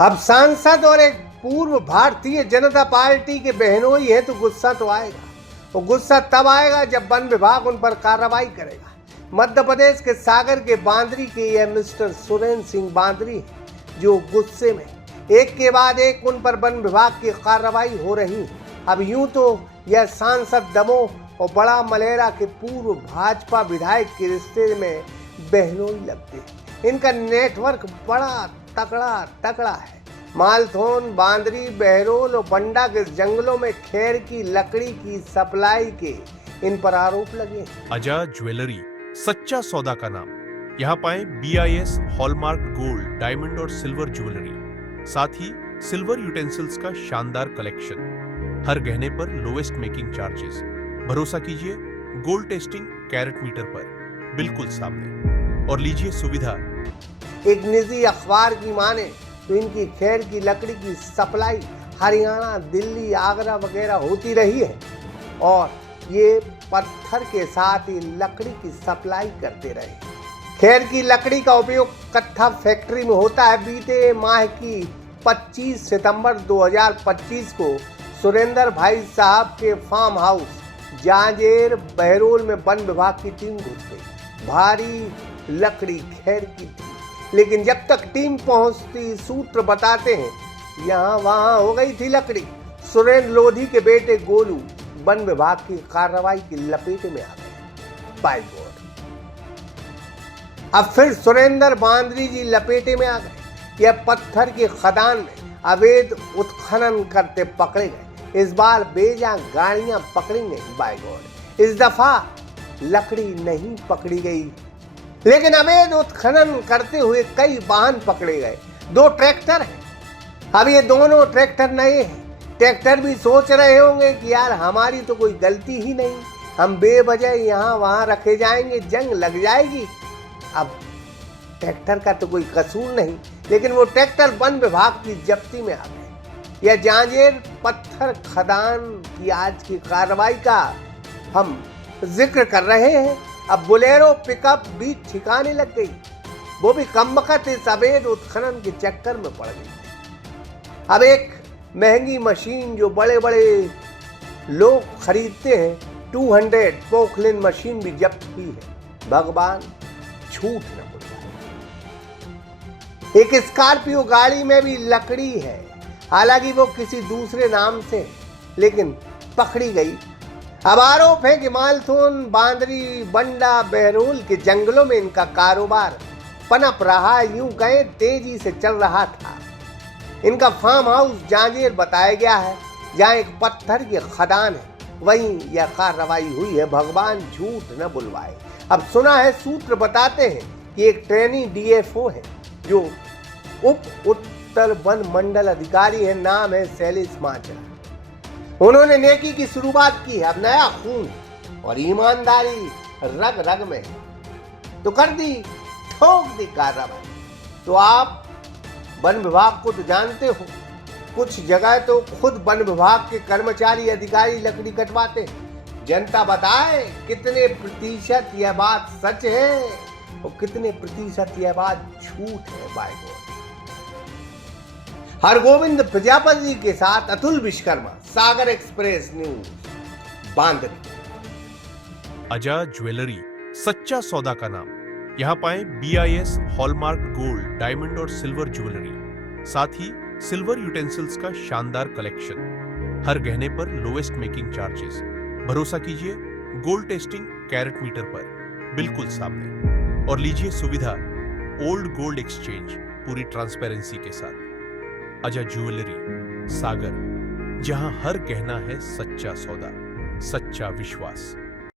अब सांसद और एक पूर्व भारतीय जनता पार्टी के बहनोई है तो गुस्सा तो आएगा। वो गुस्सा तब आएगा जब वन विभाग उन पर कार्रवाई करेगा। मध्य प्रदेश के सागर के बांदरी के ये मिस्टर सुरेंद्र सिंह बांदरी हैं, जो गुस्से में एक के बाद एक उन पर वन विभाग की कार्रवाई हो रही है। अब यूं तो यह सांसद दमोह और बड़ा मलेरा के पूर्व भाजपा विधायक के रिश्ते में बहनोई लगते हैं। इनका नेटवर्क बड़ा तगड़ा है। मालथोन, बांदरी, बहरोल और बंडा के जंगलों में खेर की लकड़ी की सप्लाई के इन पर आरोप लगे। अजा ज्वेलरी, सच्चा सौदा का नाम। यहाँ पाएं BIS हॉलमार्क गोल्ड, डायमंड और सिल्वर ज्वेलरी, साथ ही सिल्वर यूटेंसिल्स का शानदार कलेक्शन। हर गहने पर लोएस्ट मेकिंग चार्जेस। भरोसा कीजिए गोल्ड टेस्टिंग कैरेट मीटर पर, बिल्कुल सामने। और लीजिए सुविधा। एक निजी अखबार की माने तो इनकी खेर की लकड़ी की सप्लाई हरियाणा, दिल्ली, आगरा वगैरह होती रही है और ये पत्थर के साथ ही लकड़ी की सप्लाई करते रहे। खेर की लकड़ी का उपयोग कत्था फैक्ट्री में होता है। बीते माह की 25 सितंबर 2025 को सुरेंद्र भाई साहब के फार्म हाउस जांजेर बहरोल में वन विभाग की टीम घुस गई। भारी लकड़ी खेर की थी, लेकिन जब तक टीम पहुंचती सूत्र बताते हैं यहाँ वहां हो गई थी लकड़ी। सुरेंद्र लोधी के बेटे गोलू वन विभाग की कार्रवाई की लपेट में आ गए। बाय गॉड, अब फिर सुरेंद्र बांदरी जी लपेटे में आ गए। यह पत्थर की खदान में अवैध उत्खनन करते पकड़े गए। इस बार बेजा गाड़ियां पकड़ी गई। बाय गॉड, इस दफा लकड़ी नहीं पकड़ी गई, लेकिन अवैध उत्खनन करते हुए कई वाहन पकड़े गए। 2 ट्रैक्टर हैं। अब ये दोनों ट्रैक्टर नए हैं। ट्रैक्टर भी सोच रहे होंगे कि यार हमारी तो कोई गलती ही नहीं, हम बेवजह यहाँ वहाँ रखे जाएंगे, जंग लग जाएगी। अब ट्रैक्टर का तो कोई कसूर नहीं, लेकिन वो ट्रैक्टर वन विभाग की जब्ती में आ गए। यह जांजेर पत्थर खदान की आज की कार्रवाई का हम जिक्र कर रहे हैं। अब बोलेरो पिकअप भी ठिकाने लग गई, वो भी कमबख्त इस अवैध उत्खनन के चक्कर में पड़ गई। अब एक महंगी मशीन जो बड़े बड़े लोग खरीदते हैं, 200 पोकलिन मशीन भी जब्त हुई है। भगवान झूठ न बोले। एक स्कॉर्पियो गाड़ी में भी लकड़ी है, हालांकि वो किसी दूसरे नाम से, लेकिन पकड़ी गई। अब आरोप है कि मालथोन, बांदरी, बंडा, बहरोल के जंगलों में इनका कारोबार पनप रहा, यूं कहें तेजी से चल रहा था। इनका फार्म हाउस जांजेर बताया गया है, जहां एक पत्थर की खदान है, वहीं यह कार्रवाई हुई है। भगवान झूठ न बुलवाए। अब सुना है, सूत्र बताते हैं कि एक ट्रेनी DFO है जो उप उत्तर वन मंडल अधिकारी है, नाम है शैलेश माजरा। उन्होंने नेकी की शुरुआत की है। अब नया खून और ईमानदारी रग रग में तो कर दी, ठोक दी कार्रवाई। तो आप वन विभाग को तो जानते हो, कुछ जगह तो खुद वन विभाग के कर्मचारी अधिकारी लकड़ी कटवाते हैं। जनता बताए कितने प्रतिशत यह बात सच है और कितने प्रतिशत यह बात झूठ है। Bye God. हरगोविंद प्रजापति के साथ अतुल विश्वकर्मा, सागर एक्सप्रेस न्यूज, बांदरी। अजा ज्वेलरी, सच्चा सौदा का नाम। यहाँ पाएं BIS हॉलमार्क गोल्ड, डायमंड और सिल्वर ज्वेलरी, साथ ही सिल्वर यूटेंसिल्स का शानदार कलेक्शन। हर गहने पर लोएस्ट मेकिंग चार्जेस। भरोसा कीजिए गोल्ड टेस्टिंग कैरेट मीटर पर, बिल्कुल सामने। और लीजिए सुविधा ओल्ड गोल्ड एक्सचेंज, पूरी ट्रांसपेरेंसी के साथ। अजा ज्वेलरी, सागर, जहां हर गहना है सच्चा सौदा, सच्चा विश्वास।